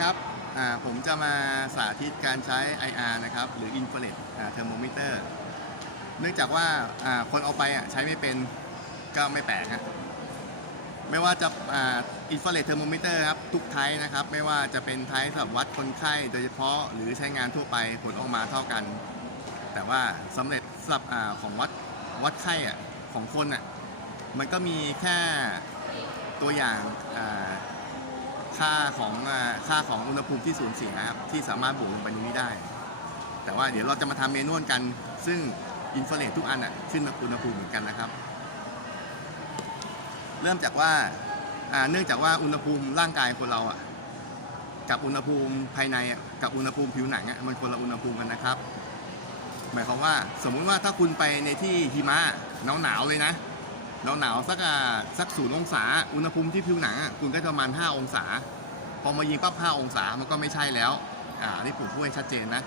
ครับผมจะมาสาธิตการใช้ IR นะครับ หรือ Infrared อ่า Thermometer เนื่องจากว่าคนเอาไปใช้ไม่เป็นก็ไม่แปลกฮะไม่ว่าจะอ่า Infrared Thermometer ครับทุกไทป์นะครับ ไม่ว่าจะเป็นไทป์สำหรับวัดคนไข้โดยเฉพาะหรือใช้งานทั่วไปผลออกมาเท่ากัน แต่ว่าสำเร็จสำหรับของวัดวัดไข้อะของคนอะมันก็มีแค่ตัวอย่าง ค่าของค่าของอุณหภูมิที่สูญเสียครับที่สามารถบวกลงไปในนี้ได้ แต่ว่าเดี๋ยวเราจะมาทำเมนูกัน ซึ่งอินฟราเรดทุกอันอะขึ้นมาอุณหภูมิเหมือนกันนะครับ เริ่มจากว่าเนื่องจากว่าอุณหภูมิร่างกายคนเราอะกับอุณหภูมิภายในกับอุณหภูมิผิวหนังมันคนละอุณหภูมิกันนะครับ หมายความว่าสมมุติว่าถ้าคุณไปในที่หิมะหนาวๆเลยนะ หนาหนาวสักอะสักศูนย์องศา อุณหภูมิที่ผิวหนังอะคุณก็ประมาณ 5 องศา พอมายิงปั๊บ5องศามันก็ไม่ใช่แล้วอ่านี่ผมพูดให้ชัดเจนนะ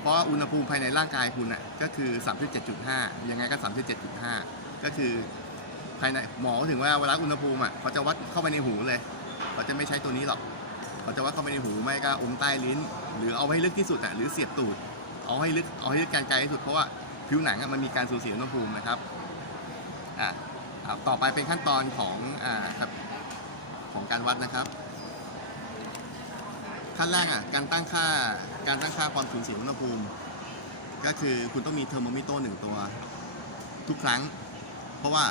เพราะอุณหภูมิภายในร่างกายคุณอะก็คือ 37.5 ยังไงก็ 37.5 ก็คือภายในหมอถึงว่าเวลาอุณหภูมิอะเขาจะวัดเข้าไปในหูเลยเขาจะไม่ใช้ตัวนี้หรอกเขาจะวัดเข้าไปในหูไม่ก็อมใต้ลิ้น หรือเอาไว้ลึกที่สุดอะหรือเสียบตูดเอาให้ลึกเอาให้ลึกการไกลที่สุดเพราะว่าผิวหนังอะมันมีการสูญเสียอุณหภูมินะครับอะ ต่อไปเป็นขั้นตอนของอ่าครับของการวัดนะครับ ขั้นแรกอะการตั้งค่าการตั้งค่าความสูญเสียอุณหภูมิ ก็คือคุณต้องมีเทอร์โมมิเตอร์หนึ่งตัว ทุกครั้ง เพราะว่า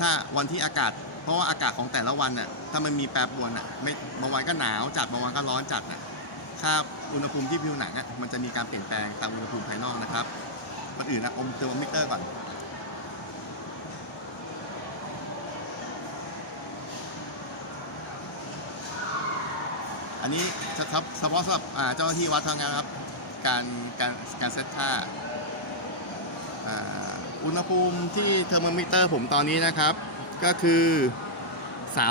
ถ้าวันที่อากาศ เพราะว่าอากาศของแต่ละวันน่ะถ้ามันมีแปรปรวนอะไม่บางวันก็หนาวจัดบางวันก็ร้อนจัดน่ะค่าอุณหภูมิที่ผิวหนังอะมันจะมีการเปลี่ยนแปลงตามอุณหภูมิภายนอกนะครับก่อนอื่นนะอมเทอร์โมมิเตอร์ก่อน อันนี้เฉพาะเฉพาะสำหรับเจ้าหน้าที่วัดเท่านั้นครับ การการการเซตค่าอุณหภูมิที่เทอร์โมมิเตอร์ผมตอนนี้นะครับ ก็คือ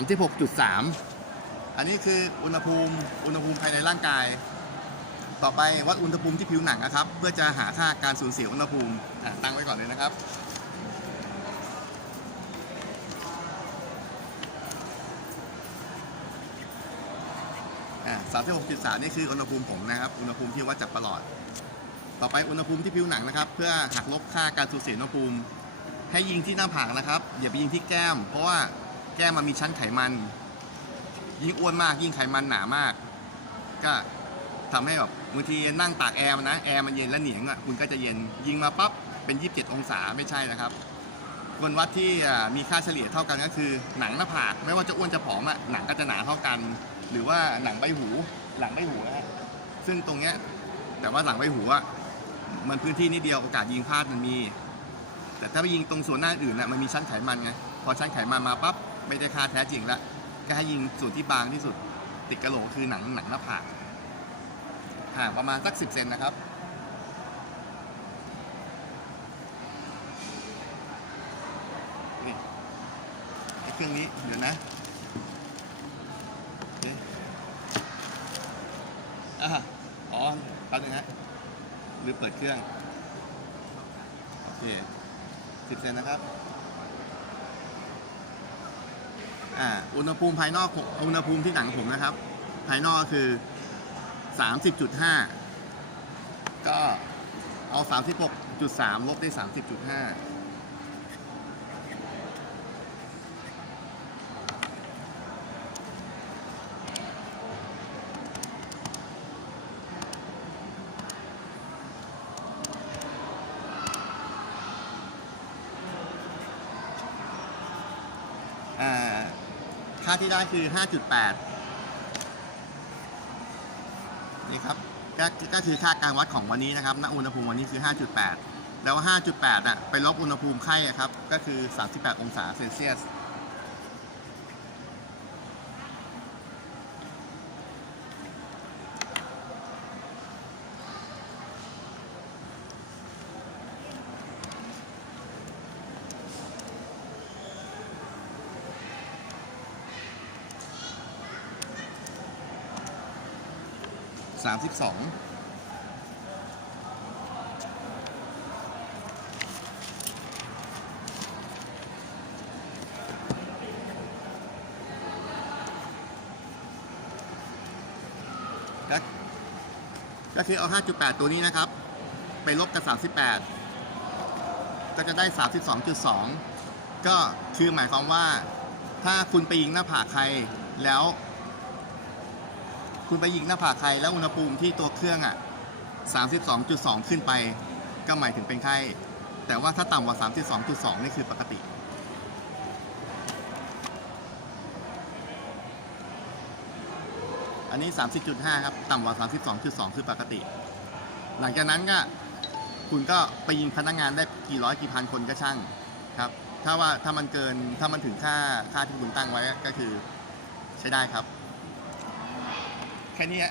36.3 อันนี้คืออุณหภูมิอุณหภูมิภายในร่างกาย ต่อไปวัดอุณหภูมิที่ผิวหนังนะครับ เพื่อจะหาค่าการสูญเสียอุณหภูมิตั้งไว้ก่อนเลยนะครับ อ่า36.3นี่คืออุณหภูมิผมนะครับ อุณหภูมิที่วัดจากประหลอด ต่อไปอุณหภูมิที่ผิวหนังนะครับ เพื่อหักลบค่าการสูญเสียอุณหภูมิ ให้ยิงที่หน้าผากนะครับ อย่าไปยิงที่แก้ม เพราะว่าแก้มมันมีชั้นไขมัน ยิ่งอ้วนมากยิ่งไขมันหนามาก ก็ทำให้แบบบางทีนั่งตากแอร์มันนะแอร์มันเย็นแล้วเหนียงอะคุณก็จะเย็นยิงมาปั๊บเป็น 27 องศาไม่ใช่นะครับควรวัดที่มีค่าเฉลี่ยเท่ากันก็คือ หนังหน้าผากไม่ว่าจะอ้วนจะผอมอะหนังก็จะหนาเท่ากัน หรือว่าหนังใบหูหลังใบหูนะฮะซึ่งตรงเนี้ยแต่ว่าหลังใบหูอะมันพื้นที่นิดเดียวโอกาสยิงพลาดมันมี แต่ถ้าไปยิงตรงส่วนหน้าอื่นน่ะมันมีชั้นไขมันไงพอชั้นไขมันมาปั๊บไม่ได้ค่าแท้จริงละก็ให้ยิงส่วนที่บางที่สุด ติดกระโหลกคือหนังหนังหน้าผากห่างประมาณสักสิบเซนนะครับนี่เครื่องนี้เดี๋ยวนะโอเค อะอ๋อแป๊บนึงฮะหรือเปิดเครื่อง โอเคสิบเซนนะครับ อ่า อุณหภูมิภายนอกผมอุณหภูมิที่หนังผมนะครับ ภายนอกก็คือ30.5ก็เอา36.3ลบได้30.5อ่า ค่าที่ได้คือ 5.8 นี่ครับก็ก็คือค่าการวัดของวันนี้นะครับ ณ อุณหภูมิวันนี้คือ 5.8 แล้ว 5.8อะไปลบอุณหภูมิไข้ครับ ก็คือ 38 องศาเซลเซียส 32 ก็คือเอา 5.8 ตัวนี้นะครับ ไปลบกับ 38 ก็จะได้ 32.2 ก็คือหมายความว่า ถ้าคุณไปยิงหน้าผากใครแล้ว คุณไปยิงหน้าผากใครแล้วอุณหภูมิที่ตัวเครื่องอะ32.2 ขึ้นไป ก็หมายถึงเป็นไข้ แต่ว่าถ้าต่ำกว่า 32.2 นี่คือปกติ อันนี้ 30.5 ครับ ต่ำกว่า 32.2 คือปกติ หลังจากนั้นก็คุณก็ไปยิงพนักงานได้กี่ร้อยกี่พันคนก็ช่างครับ ถ้าว่าถ้ามันเกินถ้ามันถึงค่าค่าที่คุณตั้งไว้ก็คือใช้ได้ครับ แค่นี้